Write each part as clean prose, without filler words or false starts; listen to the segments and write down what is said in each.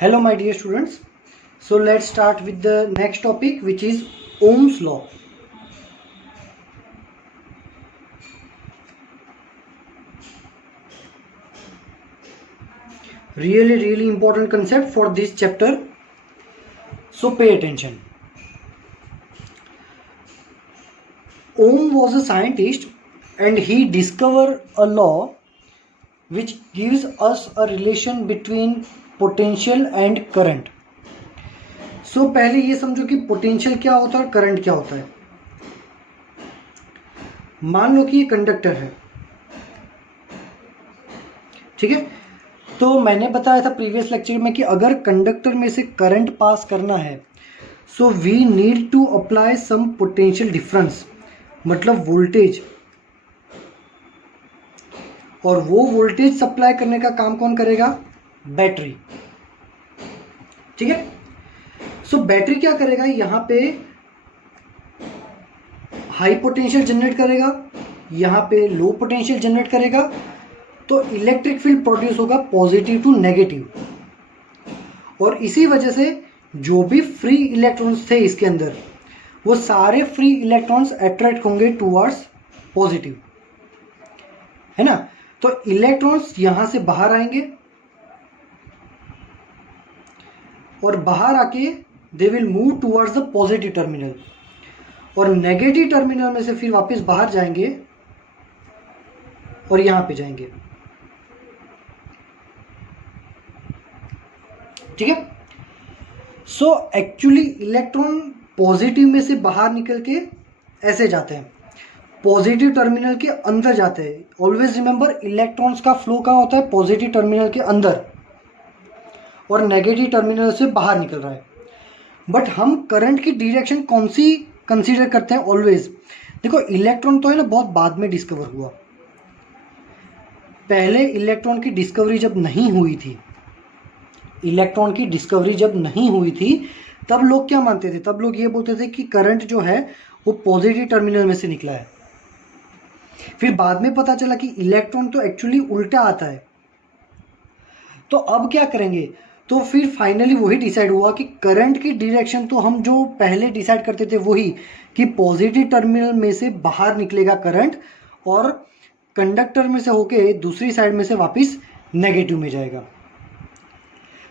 Hello my dear students. So let's start with the next topic, which is Ohm's law. Really important concept for this chapter. So pay attention. Ohm was a scientist and he discovered a law which gives us a relation between potential and current. सो पहले ये समझो कि potential क्या होता है और current क्या होता है। मान लो कि ये कंडक्टर है, ठीक है। तो मैंने बताया था प्रीवियस लेक्चर में कि अगर कंडक्टर में से करंट पास करना है so we need to apply some potential difference, मतलब वोल्टेज, और वो वोल्टेज सप्लाई करने का काम कौन करेगा? बैटरी, ठीक है। सो बैटरी क्या करेगा? यहाँ पे हाई पोटेंशियल जनरेट करेगा, यहाँ पे लो पोटेंशियल जनरेट करेगा, तो इलेक्ट्रिक फील्ड प्रोड्यूस होगा पॉजिटिव टू नेगेटिव, और इसी वजह से जो भी फ्री इलेक्ट्रॉन्स थे इसके अंदर वो सारे फ्री इलेक्ट्रॉन्स अट्रैक्ट होंगे टूवर्ड्स पॉजिटिव, है ना। तो इलेक्ट्रॉन्स यहां से बाहर आएंगे और बाहर आके they will move towards the positive terminal, और नेगेटिव टर्मिनल में से फिर वापस बाहर जाएंगे और यहां पे जाएंगे, ठीक है। सो एक्चुअली इलेक्ट्रॉन पॉजिटिव में से बाहर निकल के ऐसे जाते हैं, पॉजिटिव टर्मिनल के अंदर जाते हैं। ऑलवेज रिमेंबर, इलेक्ट्रॉन्स का फ्लो कहाँ होता है? पॉजिटिव टर्मिनल के अंदर, और नेगेटिव टर्मिनल से बाहर निकल रहा है। बट हम करंट की डायरेक्शन कौन सी कंसीडर करते हैं? ऑलवेज देखो, इलेक्ट्रॉन तो है ना बहुत बाद में डिस्कवर हुआ, पहले इलेक्ट्रॉन की डिस्कवरी जब नहीं हुई थी, इलेक्ट्रॉन की डिस्कवरी जब नहीं हुई थी तब लोग क्या मानते थे? तब लोग ये बोलते थे कि करंट जो है वो पॉजिटिव टर्मिनल में से निकला है। फिर बाद में पता चला कि इलेक्ट्रॉन तो एक्चुअली उल्टा आता है। तो अब क्या करेंगे? तो फिर फाइनली वही डिसाइड हुआ कि करंट की डायरेक्शन तो हम जो पहले डिसाइड करते थे वही, कि पॉजिटिव टर्मिनल में से बाहर निकलेगा करंट और कंडक्टर में से होके दूसरी साइड में से वापस नेगेटिव में जाएगा।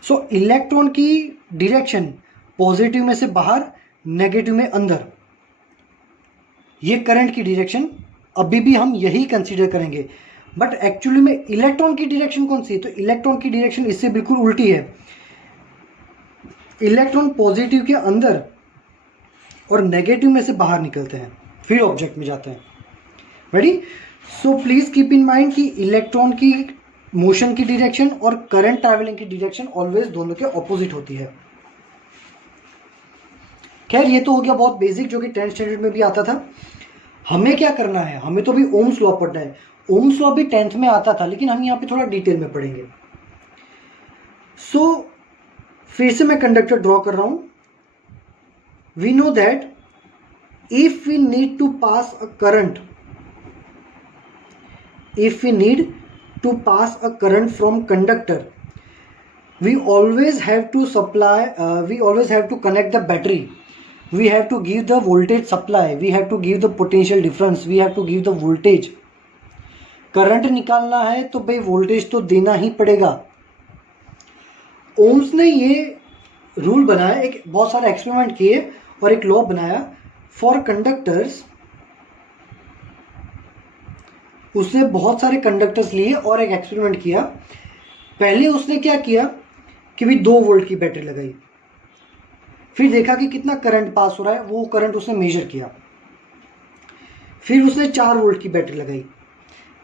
सो इलेक्ट्रॉन की डायरेक्शन पॉजिटिव में से बाहर, नेगेटिव में अंदर, ये करंट की डायरेक्शन अभी भी हम यही कंसीडर करेंगे। बट एक्चुअली में इलेक्ट्रॉन की डायरेक्शन कौन सी है? तो इलेक्ट्रॉन की डायरेक्शन इससे बिल्कुल उल्टी है। इलेक्ट्रॉन पॉजिटिव के अंदर और नेगेटिव में से बाहर निकलते हैं, फिर ऑब्जेक्ट में जाते हैं। Ready? So please keep in mind कि इलेक्ट्रॉन की मोशन की डायरेक्शन और करंट ट्रैवलिंग की डायरेक्शन ऑलवेज दोनों के ऑपोजिट होती है। खैर, ये तो हो गया बहुत बेसिक, जो कि 10th स्टैंडर्ड में भी आता था। हमें क्या करना है? हमें तो भी ओम्स लॉ पढ़ना है। ओम्स लॉ भी 10th में आता था, लेकिन हम यहाँ पे थोड़ा डिटेल में पढ़ेंगे। सो फिर से मैं कंडक्टर ड्रॉ कर रहा हूं। We know that if we need to pass a current, if we need to pass a current from conductor, we always have to connect the battery, we have to give the voltage supply, we have to give the potential difference, we have to give the voltage। Current निकालना है तो भाई voltage तो देना ही पड़ेगा। Ohms ने ये rule बनाया, एक बहुत सारे एक्सपेरिमेंट किए और एक लॉ बनाया फॉर कंडक्टर्स। उसने बहुत सारे कंडक्टर्स लिए और एक एक्सपेरिमेंट किया। पहले उसने क्या किया कि भी 2 वोल्ट की बैटरी लगाई, फिर देखा कि कितना करंट पास हो रहा है, वो करंट उसने मेजर किया। फिर उसने 4 वोल्ट की बैटरी लगाई,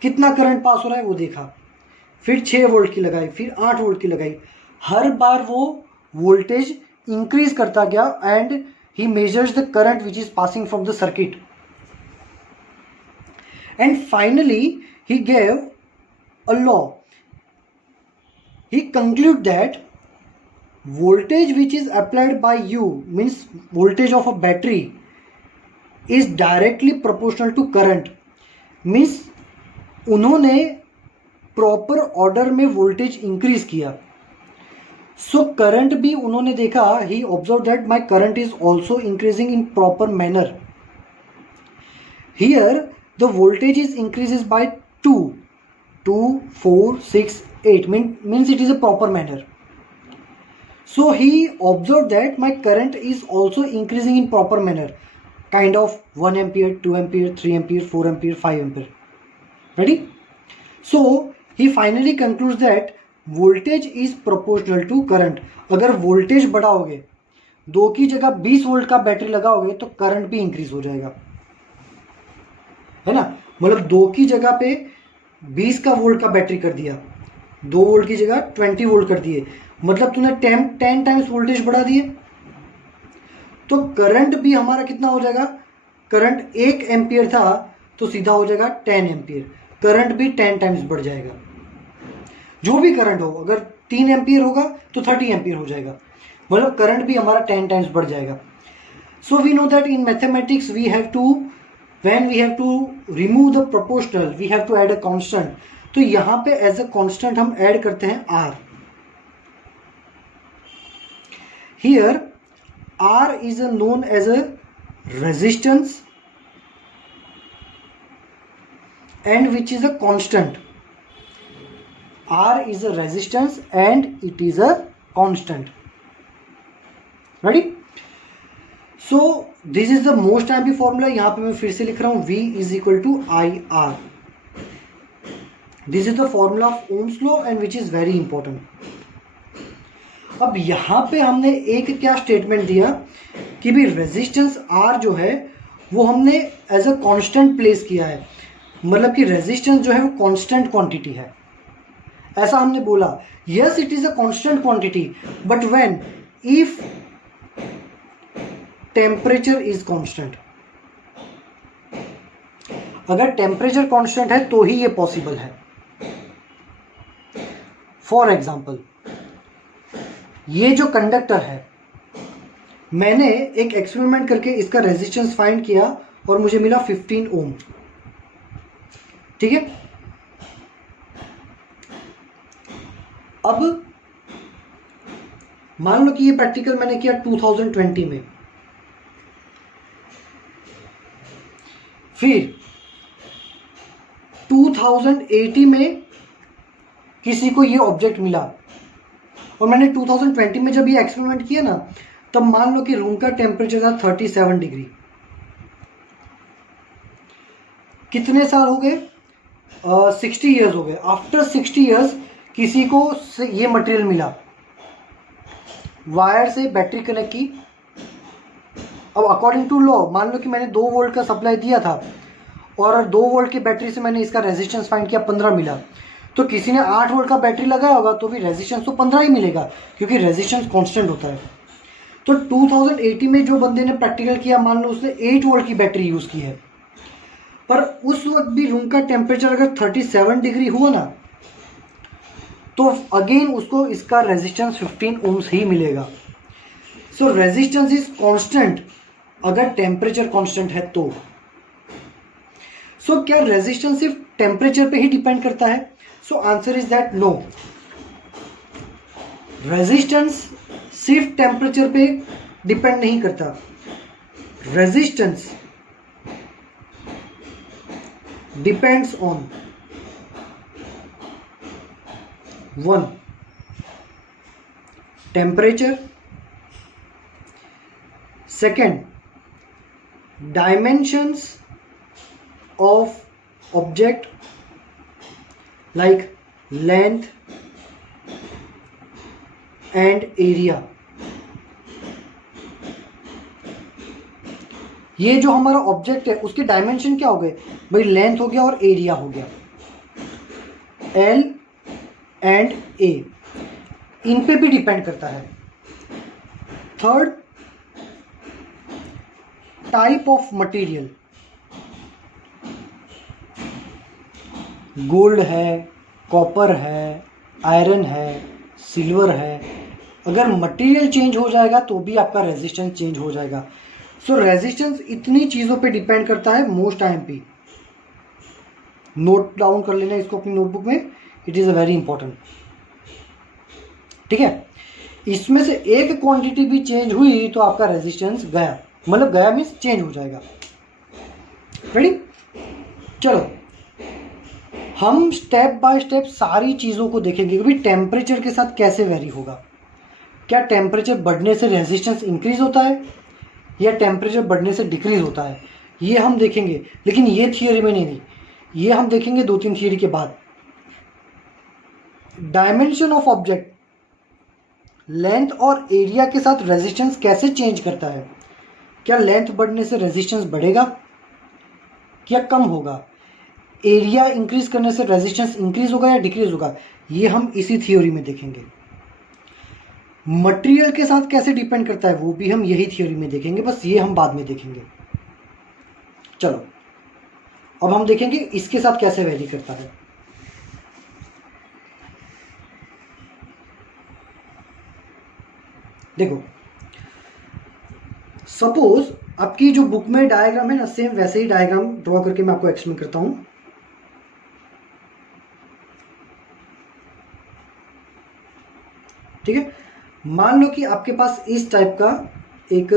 कितना करंट पास हो रहा है वो देखा। फिर 6 वोल्ट की लगाई, फिर 8 वोल्ट की लगाई। हर बार वो वोल्टेज इंक्रीज करता गया and he measures the current which is passing from the circuit. And finally, he gave a law. He concluded that voltage which is applied by you, means voltage of a battery, is directly proportional to current. Means उन्होंने proper order में voltage increase किया। So current भी उन्होंने देखा, ही observe that my current is also increasing in proper manner. Here the voltage is increases by 2, 4, 6, 8 means it is a proper manner. So he observed that my current is also increasing in proper manner, kind of 1 ampere, 2 ampere, 3 ampere, 4 ampere, 5 ampere. Ready? So he finally concludes that voltage is proportional to current. अगर voltage बढ़ाओगे, 2 की जगह 20 volt का battery लगाओगे तो current भी increase हो जाएगा, है ना. मतलब 2 की जगह पे 20 का वोल्ट का बैटरी कर दिया, 2 वोल्ट की जगह 20 वोल्ट कर दिए, मतलब तूने 10 टाइम्स वोल्टेज बढ़ा दिए. तो करंट भी हमारा कितना हो जाएगा, करंट 1 एम्पियर था तो सीधा हो जाएगा 10 एम्पियर. करंट भी 10 टाइम्स बढ़ जाएगा. जो भी करंट हो, अगर 3 एम्पियर होगा तो 30 एम्पियर हो जाएगा, मतलब करंट भी हमारा 10 टाइम्स बढ़ जाएगा. So we know that in mathematics we have to, when we have to remove the proportional we have to add a constant. तो यहां पे एज अ कांस्टेंट हम ऐड करते हैं R. Here R is known as a resistance and which is a constant. R is a resistance and it is a constant. Ready? So this is the most amp formula. यहाँ पे मैं फिर से लिख रहा हूँ V is equal to IR. This is the formula of Ohm's law and which is very important. अब यहाँ पे हमने एक क्या स्टेटमेंट दिया कि भी रेजिस्टेंस R जो है वो हमने एज अ कांस्टेंट प्लेस किया है, मतलब कि रेजिस्टेंस जो है वो कांस्टेंट क्वांटिटी है, ऐसा हमने बोला. Yes it is a constant quantity, but when if temperature is constant. अगर टेम्परेचर कांस्टेंट है तो ही ये पॉसिबल है. फॉर एग्जाम्पल, ये जो कंडक्टर है, मैंने एक एक्सपेरिमेंट करके इसका रेजिस्टेंस फाइंड किया और मुझे मिला 15 ओम. ठीक है. अब मान लो कि ये प्रैक्टिकल मैंने किया 2020 में, फिर 2080 में किसी को ये ऑब्जेक्ट मिला और मैंने 2020 में जब ये एक्सपेरिमेंट किया ना, तब मान लो कि रूम का टेम्परेचर था 37 डिग्री. कितने साल हो गए, 60 ईयर्स हो गए. आफ्टर 60 ईयर्स किसी को ये मटेरियल मिला, वायर से बैटरी कनेक्ट की. अब अकॉर्डिंग टू लॉ मान लो कि मैंने 2 वोल्ट का सप्लाई दिया था और 2 वोल्ट की बैटरी से मैंने इसका रेजिस्टेंस फाइंड किया, 15 मिला. तो किसी ने 8 वोल्ट का बैटरी लगाया होगा तो भी रेजिस्टेंस तो 15 ही मिलेगा, क्योंकि रेजिस्टेंस कांस्टेंट होता है. तो 2080 में जो बंदे ने प्रैक्टिकल किया, मान लो उसने 8 वोल्ट की बैटरी यूज़ की है, पर उस वक्त भी रूम का टेम्परेचर अगर 37 डिग्री हुआ ना, तो अगेन उसको इसका रेजिस्टेंस 15 ओम्स ही मिलेगा. सो रेजिस्टेंस इज कांस्टेंट अगर टेम्परेचर कांस्टेंट है तो. सो क्या रेजिस्टेंस सिर्फ टेम्परेचर पे ही डिपेंड करता है? So answer is that no. Resistance सिर्फ टेम्परेचर पे डिपेंड नहीं करता. Resistance depends on 1 temperature, second dimensions of object like length and area. ये जो हमारा ऑब्जेक्ट है उसके डायमेंशन क्या हो गए भाई, लेंथ हो गया और एरिया हो गया, L एंड A, इन पे भी डिपेंड करता है. Third, type of material, gold है, कॉपर है, आयरन है, सिल्वर है. अगर मटेरियल चेंज हो जाएगा तो भी आपका रेजिस्टेंस चेंज हो जाएगा. सो रेजिस्टेंस इतनी चीज़ों पे डिपेंड करता है. मोस्ट टाइम पे नोट डाउन कर लेना इसको अपनी नोटबुक में, it is a very important. ठीक है. इसमें से एक क्वांटिटी भी चेंज हुई तो आपका रेजिस्टेंस गया, मतलब गया मीन्स चेंज हो जाएगा। रेडी? चलो हम स्टेप बाय स्टेप सारी चीज़ों को देखेंगे कि भाई टेम्परेचर के साथ कैसे वेरी होगा। क्या टेम्परेचर बढ़ने से रेजिस्टेंस इंक्रीज होता है या टेम्परेचर बढ़ने से डिक्रीज होता है, ये हम देखेंगे। लेकिन ये थियोरी में नहीं, ये हम देखेंगे 2-3 थियोरी के बाद। डायमेंशन ऑफ ऑब्जेक्ट, लेंथ और एरिया के साथ रेजिस्टेंस कैसे चेंज करता है। क्या लेंथ बढ़ने से रेजिस्टेंस बढ़ेगा या कम होगा, एरिया इंक्रीज करने से रेजिस्टेंस इंक्रीज होगा या डिक्रीज होगा, ये हम इसी थियोरी में देखेंगे। मटेरियल के साथ कैसे डिपेंड करता है वो भी हम यही थियोरी में देखेंगे, बस ये हम बाद में देखेंगे। चलो अब हम देखेंगे इसके साथ कैसे वेरी करता है। देखो सपोज आपकी जो बुक में डायग्राम है ना, सेम वैसे ही डायग्राम ड्रॉ करके मैं आपको एक्सप्लेन करता हूं। ठीक है, मान लो कि आपके पास इस टाइप का एक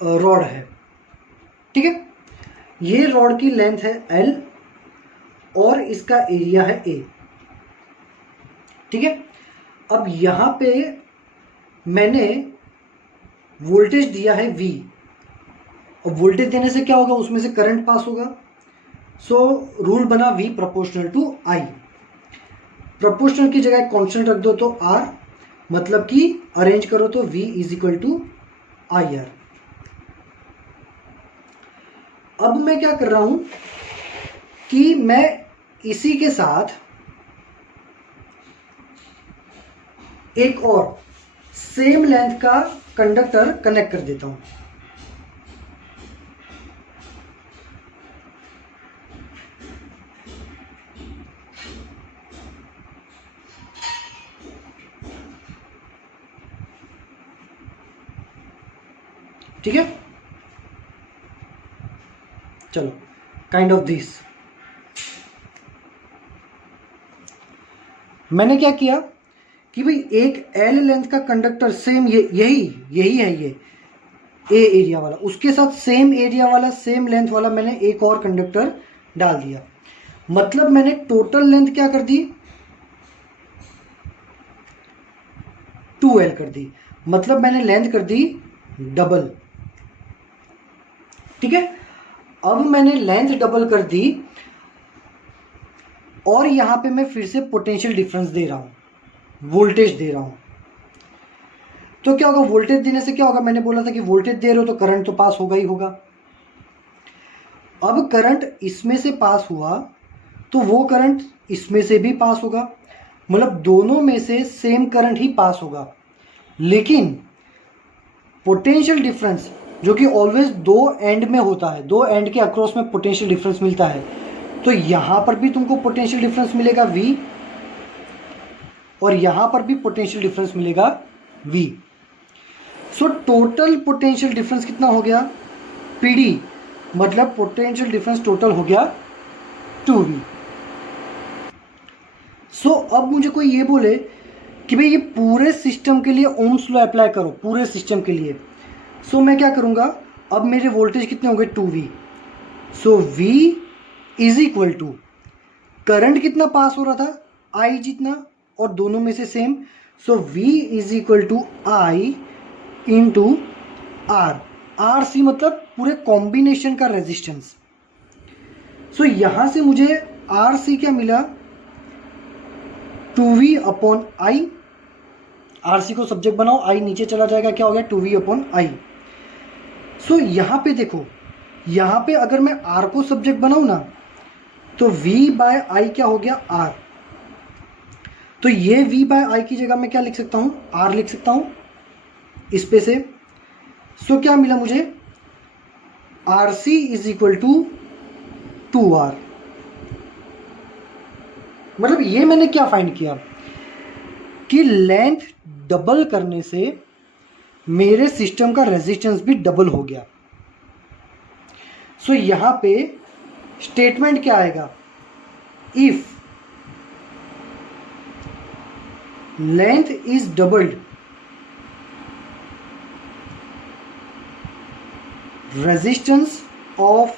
रॉड है। ठीक है, ये रॉड की लेंथ है L और इसका एरिया है A। ठीक है, अब यहां पे मैंने वोल्टेज दिया है V, और वोल्टेज देने से क्या होगा, उसमें से करंट पास होगा। सो रूल बना V proportional to I। Proportional की जगह कांस्टेंट रख दो तो R, मतलब कि अरेंज करो तो V is equal to IR। अब मैं क्या कर रहा हूं कि मैं इसी के साथ एक और सेम लेंथ का कंडक्टर कनेक्ट कर देता हूं। ठीक है, चलो काइंड ऑफ दिस। मैंने क्या किया कि भाई एक L लेंथ का कंडक्टर सेम यही है, ये A एरिया वाला, उसके साथ सेम एरिया वाला सेम लेंथ वाला मैंने एक और कंडक्टर डाल दिया। मतलब मैंने टोटल लेंथ क्या कर दी, 2L कर दी। मतलब मैंने लेंथ कर दी डबल। ठीक है, अब मैंने लेंथ डबल कर दी और यहां पे मैं फिर से पोटेंशियल डिफरेंस दे रहा हूं, वोल्टेज दे रहा हूं। तो क्या होगा, वोल्टेज देने से क्या होगा, मैंने बोला था कि वोल्टेज दे रहे हो तो करंट तो पास होगा ही होगा। अब करंट इसमें से पास हुआ तो वो करंट इसमें से भी पास होगा, मतलब दोनों में से सेम करंट ही पास होगा। लेकिन पोटेंशियल डिफरेंस जो कि ऑलवेज दो एंड में होता है, दो एंड के अक्रॉस में पोटेंशियल डिफरेंस मिलता है, तो यहां पर भी तुमको पोटेंशियल डिफरेंस मिलेगा V, और यहां पर भी पोटेंशियल डिफरेंस मिलेगा V। So total potential difference कितना हो गया, PD, मतलब पोटेंशियल डिफरेंस टोटल हो गया 2V। सो अब मुझे कोई ये बोले कि भाई ये पूरे सिस्टम के लिए ओम्स लॉ अप्लाई करो, पूरे सिस्टम के लिए। सो मैं क्या करूंगा, अब मेरे वोल्टेज कितने हो गए, 2V। So V is equal to current कितना पास हो रहा था, I जितना, और दोनों में से same. So V is equal to I into R। RC मतलब पूरे कॉम्बिनेशन का रेजिस्टेंस। सो यहां से मुझे RC क्या मिला, 2V अपॉन I। RC को सब्जेक्ट बनाओ, I नीचे चला जाएगा, क्या हो गया 2V अपॉन I। सो यहां पे देखो, यहां पे अगर मैं R को सब्जेक्ट बनाऊं ना तो V बाय I क्या हो गया, R। तो ये V बाय I की जगह मैं क्या लिख सकता हूं, R लिख सकता हूं इस पे से। सो क्या मिला मुझे, RC is equal to 2R। मतलब ये मैंने क्या फाइंड किया कि लेंथ डबल करने से मेरे सिस्टम का रेजिस्टेंस भी डबल हो गया। सो यहां पे स्टेटमेंट क्या आएगा, if length is doubled, resistance of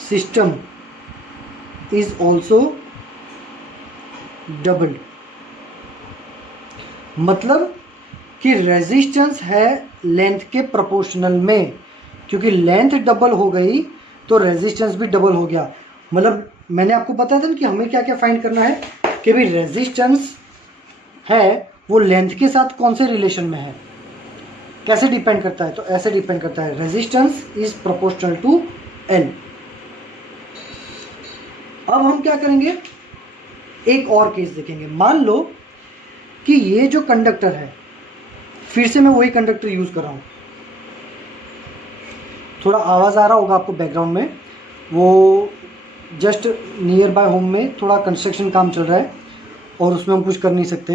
system is also doubled. मतलब कि रेजिस्टेंस है लेंथ के प्रोपोर्शनल में, क्योंकि लेंथ डबल हो गई तो रेजिस्टेंस भी डबल हो गया। मतलब मैंने आपको बताया था कि हमें क्या क्या फाइंड करना है कि भाई रेजिस्टेंस है वो लेंथ के साथ कौन से रिलेशन में है, कैसे डिपेंड करता है, तो ऐसे डिपेंड करता है, resistance is proportional to L. अब हम क्या करेंगे, एक और केस देखेंगे। मान लो कि ये जो कंडक्टर है, फिर से मैं वही कंडक्टर यूज कर रहा हूं, थोड़ा आवाज आ रहा होगा आपको बैकग्राउंड में, वो जस्ट नियर बाय होम में थोड़ा कंस्ट्रक्शन काम चल रहा है और उसमें हम कुछ कर नहीं सकते,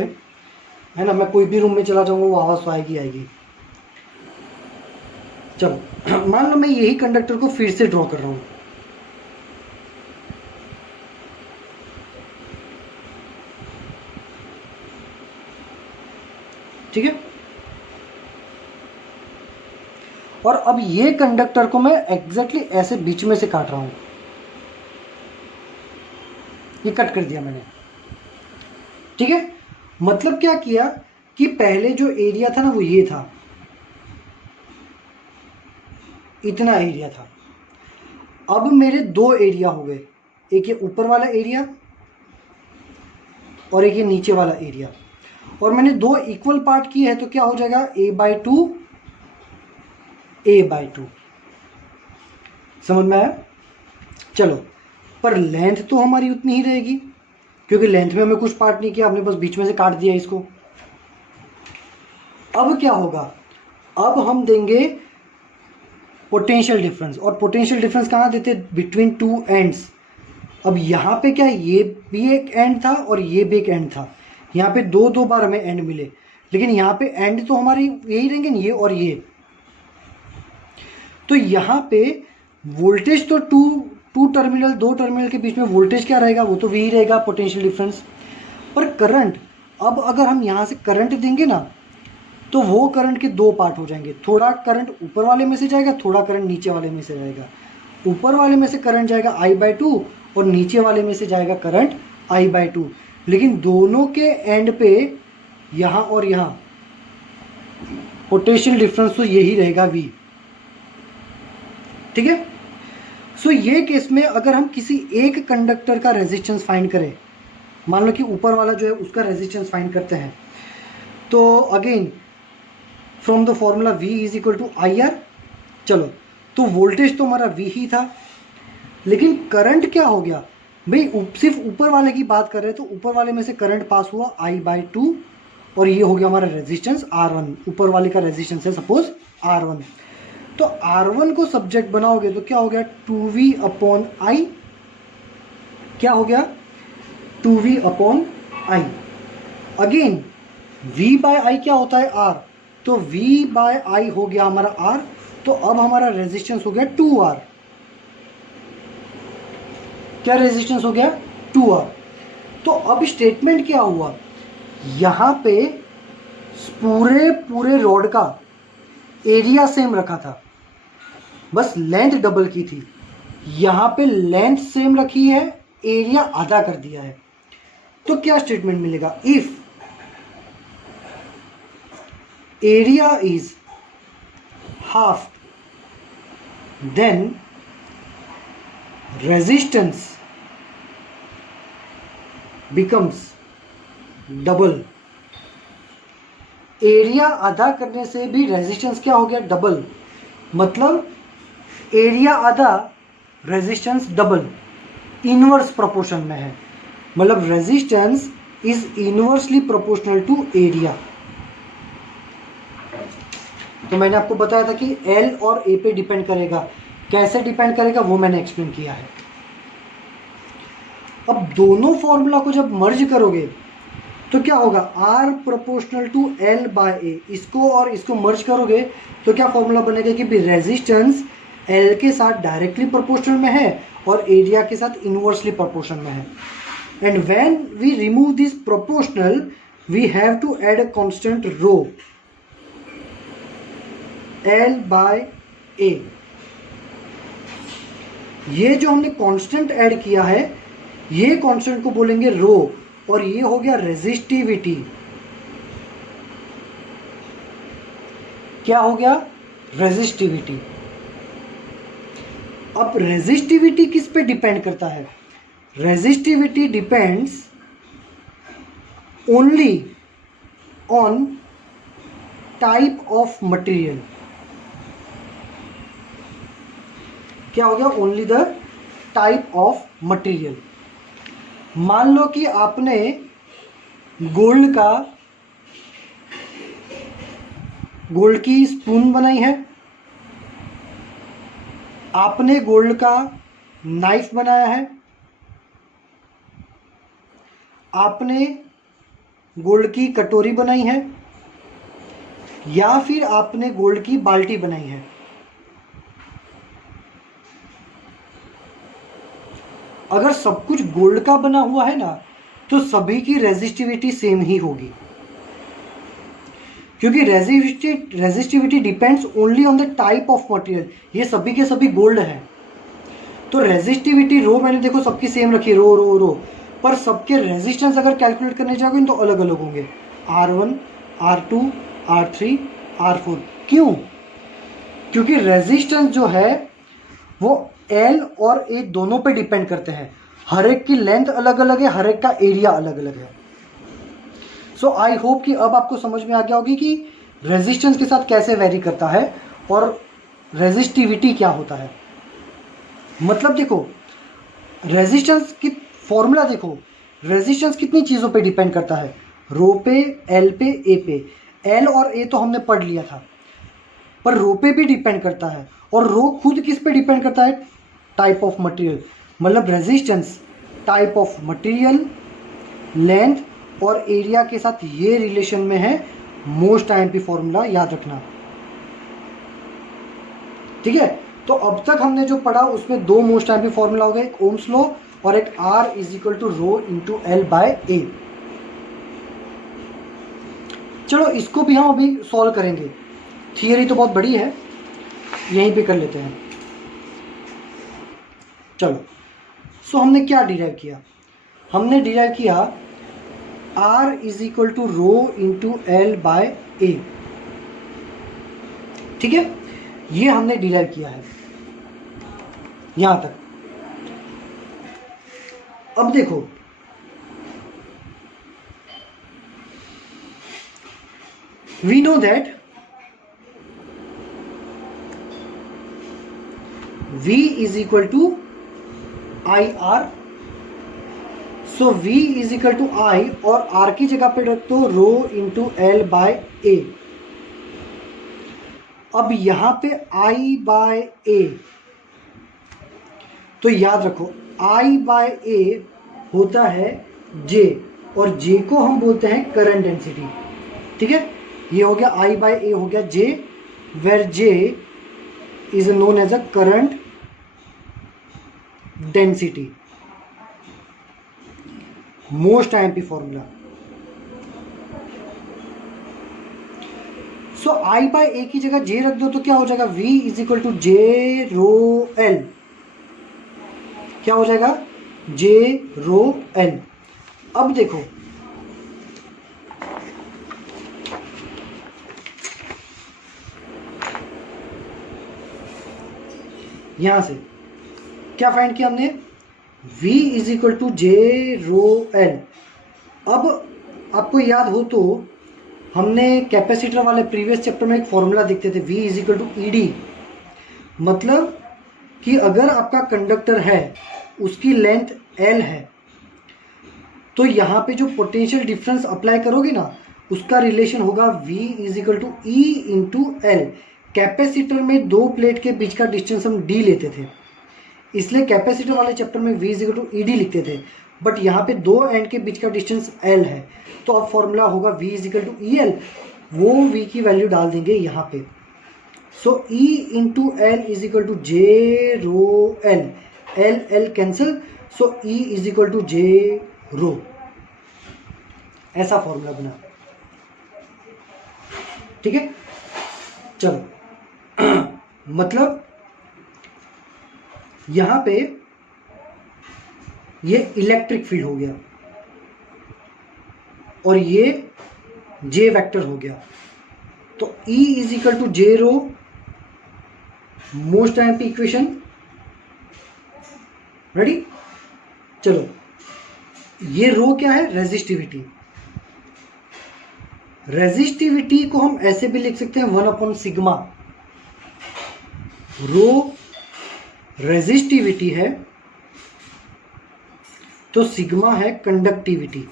है ना। मैं कोई भी रूम में चला जाऊंगा वो आवाज तो आएगी आएगी। चलो मान लो मैं यही कंडक्टर को फिर से ड्रॉ कर रहा हूं, ठीक है। और अब ये कंडक्टर को मैं एग्जैक्टली ऐसे बीच में से काट रहा हूं, ये कट कर दिया मैंने, ठीक है। मतलब क्या किया कि पहले जो एरिया था ना वो ये था, इतना एरिया था। अब मेरे दो एरिया हो गए, एक ये ऊपर वाला एरिया और एक ये नीचे वाला एरिया, और मैंने दो इक्वल पार्ट किए हैं, तो क्या हो जाएगा, a/2 a/2। समझ में आया? चलो, पर लेंथ तो हमारी उतनी ही रहेगी, क्योंकि लेंथ में हमें कुछ पार्ट नहीं किया, हमने बस बीच में से काट दिया इसको। अब क्या होगा, अब हम देंगे पोटेंशियल डिफरेंस, और पोटेंशियल डिफरेंस कहाँ देते, बिटवीन टू एंड्स। अब यहाँ पे क्या, ये भी एक एंड था और ये भी एक एंड था, यहाँ पे दो दो बार हमें एंड मिले, लेकिन यहाँ पे एंड तो हमारी यही रहेंगे, ये और ये। तो यहाँ पे वोल्टेज तो दो टर्मिनल के बीच में वोल्टेज क्या रहेगा, वो तो वही रहेगा, पोटेंशियल डिफरेंस। पर करंट, अब अगर हम यहाँ से करंट देंगे ना, तो वो करंट के दो पार्ट हो जाएंगे, थोड़ा करंट ऊपर वाले में से जाएगा, थोड़ा करंट नीचे वाले में से जाएगा। ऊपर वाले में से करंट जाएगा I/2 और नीचे वाले में से जाएगा करंट I/2, लेकिन दोनों के एंड पे यहाँ और यहाँ पोटेंशियल डिफरेंस तो यही रहेगा V, ठीक है। सो ये केस में अगर हम किसी एक कंडक्टर का रेजिस्टेंस फाइंड करें, मान लो कि ऊपर वाला जो है उसका रेजिस्टेंस फाइंड करते हैं, तो again from the formula V is equal to IR। चलो, तो वोल्टेज तो हमारा V ही था, लेकिन करंट क्या हो गया भाई, सिर्फ ऊपर वाले की बात कर रहे हैं, तो ऊपर वाले में से करंट पास हुआ I/2, और ये हो गया हमारा रेजिस्टेंस R1। ऊपर वाले का रेजिस्टेंस है सपोज R1, तो R1 को सब्जेक्ट बनाओगे तो क्या हो गया, 2V/I। क्या हो गया, 2V/I। अगेन V/I क्या होता है, R, तो V/I हो गया हमारा R, तो अब हमारा रेजिस्टेंस हो गया 2R। क्या रेजिस्टेंस हो गया, 2R। तो अब स्टेटमेंट क्या हुआ, यहां पे पूरे रॉड का एरिया सेम रखा था, बस लेंथ डबल की थी। यहां पे लेंथ सेम रखी है, एरिया आधा कर दिया है, तो क्या स्टेटमेंट मिलेगा, if area is half then resistance becomes double. Area आधा करने से भी रेजिस्टेंस क्या हो गया, डबल। मतलब एरिया आधा, रेजिस्टेंस डबल, इनवर्स प्रोपोर्शन में है। मतलब resistance is inversely proportional to area. तो मैंने आपको बताया था कि L और A पे डिपेंड करेगा, कैसे डिपेंड करेगा वो मैंने एक्सप्लेन किया है। अब दोनों फॉर्मूला को जब मर्ज करोगे तो क्या होगा, R प्रोपोर्शनल टू L/A, इसको और इसको मर्ज करोगे तो क्या फॉर्मूला बनेगा कि रेजिस्टेंस L के साथ डायरेक्टली प्रोपोर्शनल में है और एरिया के साथ इनवर्सली प्रोपोर्शनल में है। and when we remove this proportional we have to add a constant rho L by A। ये जो हमने कांस्टेंट ऐड किया है ये कांस्टेंट को बोलेंगे रो, और ये हो गया रेजिस्टिविटी। क्या हो गया? रेजिस्टिविटी। अब रेजिस्टिविटी किस पे डिपेंड करता है? Resistivity depends only on type of material. क्या हो गया? Only the type of material. मान लो कि आपने गोल्ड की स्पून बनाई है, आपने गोल्ड का नाइफ बनाया है, आपने गोल्ड की कटोरी बनाई है, या फिर आपने गोल्ड की बाल्टी बनाई है। अगर सब कुछ गोल्ड का बना हुआ है ना तो सभी की रेजिस्टिविटी सेम ही होगी, क्योंकि resistivity depends only on the type of material. ये सभी के सभी गोल्ड है तो रेजिस्टिविटी रो मैंने देखो सबकी सेम रखी, रो रो रो, पर सबके रेजिस्टेंस अगर कैलकुलेट करने जाओगे तो अलग अलग होंगे, R1, R2, R3, R4। क्यों? क्योंकि रेजिस्टेंस जो है वो L और A दोनों पे डिपेंड करते हैं। हर एक की लेंथ अलग अलग है, हर एक का एरिया अलग अलग है। सो आई होप कि अब आपको समझ में आ गया होगी कि रेजिस्टेंस के साथ कैसे वेरी करता है और रेजिस्टिविटी क्या होता है। मतलब देखो रेजिस्टेंस की फॉर्मूला देखो, रेजिस्टेंस कितनी चीज़ों पे डिपेंड करता है? रो पे, एल पे, ए पे। एल और ए तो हमने पढ़ लिया था, पर रो पे भी डिपेंड करता है, और रो खुद किस पे डिपेंड करता है? Type of material. मतलब resistance type of material, length और एरिया के साथ ये रिलेशन में है। मोस्ट आईएमपी फॉर्मूला याद रखना, ठीक है। तो अब तक हमने जो पढ़ा उसमें दो मोस्ट आईएमपी फॉर्मूला हो गए, एक ओम्स लॉ और एक R is equal to rho into L by A. चलो इसको भी हम अभी सॉल्व करेंगे, थियरी तो बहुत बड़ी है, यहीं पे कर लेते हैं। चलो सो हमने क्या डिराइव किया? हमने डिराइव किया R is equal to rho into L by A, ठीक है। ये हमने डिराइव किया है यहां तक। अब देखो we know that V is equal to I R. So V is equal to I और R की जगह पे रख दो rho into L by A. अब यहां पे I बाय ए, तो याद रखो I बाय ए होता है J, और J को हम बोलते हैं करंट डेंसिटी, ठीक है। ये हो गया I बाय ए हो गया J, where J is known as a current density. Most IMP formula. So I by A की जगह J रख दो तो क्या हो जाएगा? V is equal to J rho L। क्या हो जाएगा? J rho L। अब देखो यहां से क्या फाइंड किया हमने? V is equal to J rho L। अब आपको याद हो तो हमने कैपेसिटर वाले प्रीवियस चैप्टर में एक फॉर्मूला देखते थे, V is equal to ED। मतलब कि अगर आपका कंडक्टर है उसकी लेंथ L है तो यहाँ पे जो पोटेंशियल डिफरेंस अप्लाई करोगे ना उसका रिलेशन होगा V is equal to E into L। Capacitor में दो प्लेट के बीच का डिस्टेंस हम D लेते थे, इसलिए कैपेसिटर वाले चैप्टर में V is equal to ED लिखते थे, बट यहाँ पे दो एंड के बीच का डिस्टेंस L है, तो अब फॉर्मूला होगा V is equal to EL। वो V की वैल्यू डाल देंगे यहाँ पे। So E into L is equal to J rho L। L L cancel, so E is equal to J rho, ऐसा फॉर्मूला बना। ठीक है, चलो मतलब यहां पे ये इलेक्ट्रिक फील्ड हो गया और ये जे वेक्टर हो गया। तो E is equal to J rho, most amp equation. Ready, चलो ये रो क्या है, रेजिस्टिविटी। रेजिस्टिविटी को हम ऐसे भी लिख सकते हैं 1/सिग्मा। रो रेजिस्टिविटी है तो सिग्मा है कंडक्टिविटी।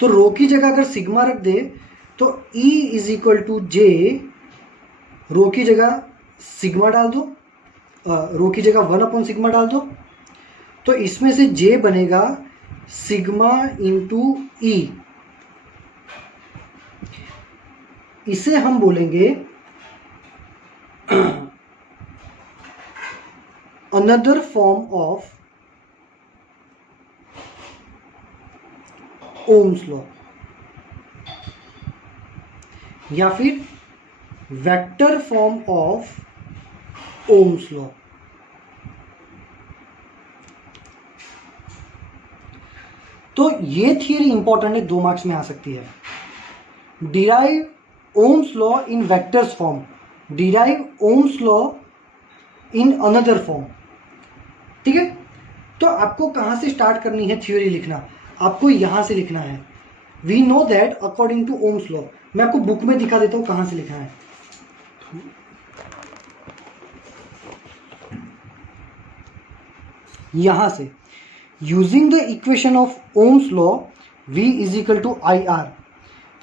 तो रो की जगह अगर सिग्मा रख दे तो E is equal to J, रो की जगह सिग्मा डाल दो, रो की जगह 1/सिग्मा डाल दो, तो इसमें से जे बनेगा सिग्मा इंटू ई। इसे हम बोलेंगे another form of Ohm's law, या फिर vector form of Ohm's law. तो ये थियरी इंपॉर्टेंट है, 2 मार्क्स में आ सकती है। Derive Ohm's law in vectors form, derive Ohm's law in another form. ठीक है, तो आपको कहां से स्टार्ट करनी है थ्योरी लिखना, आपको यहां से लिखना है। We know that according to Ohm's law. मैं आपको बुक में दिखा देता हूं कहां से लिखना है। यहां से, using the equation of Ohm's law V is equal to I R,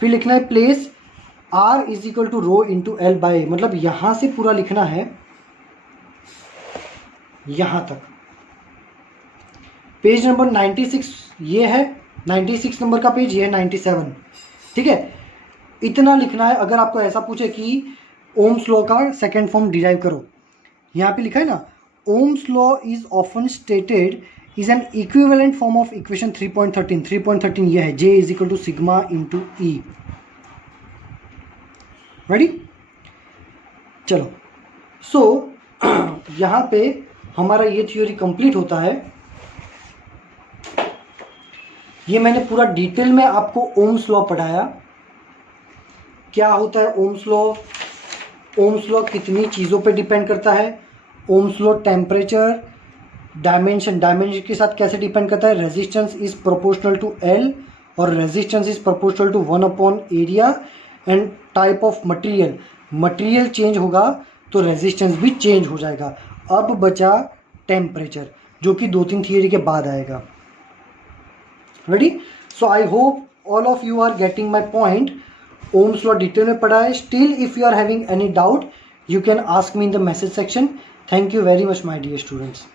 फिर लिखना है place R is equal to rho into L by A. मतलब यहां से पूरा लिखना है यहां तक। पेज नंबर 96 ये है, 96 नंबर का पेज, ये है 97। ठीक है, इतना लिखना है। अगर आपको ऐसा पूछे कि ओम्स लॉ का सेकेंड फॉर्म डिराइव करो, यहां पे लिखा है ना, Ohm's law is often stated is an equivalent form of equation 3.13। 3.13 ये है, J इज इक्वल टू सिग्मा इंटू ई। रेडी, चलो सो यहां पे हमारा ये थ्योरी कंप्लीट होता है। ये मैंने पूरा डिटेल में आपको ओम्स लॉ पढ़ाया, क्या होता है ओम्स लॉ, ओम्स लॉ कितनी चीज़ों पे डिपेंड करता है, Ohm's law temperature, dimension, dimension के साथ कैसे डिपेंड करता है, resistance is proportional to L और रेजिस्टेंस इज प्रोपोर्शनल टू 1/एरिया, and type of material, material change होगा तो रेजिस्टेंस भी चेंज हो जाएगा। अब बचा टेम्परेचर, जो कि 2-3 थियरी के बाद आएगा। Ready, so I hope all of you are getting my point. Ohm's law detail में पढ़ा है। Still if you are having any doubt you can ask me in the message section. Thank you very much my dear students.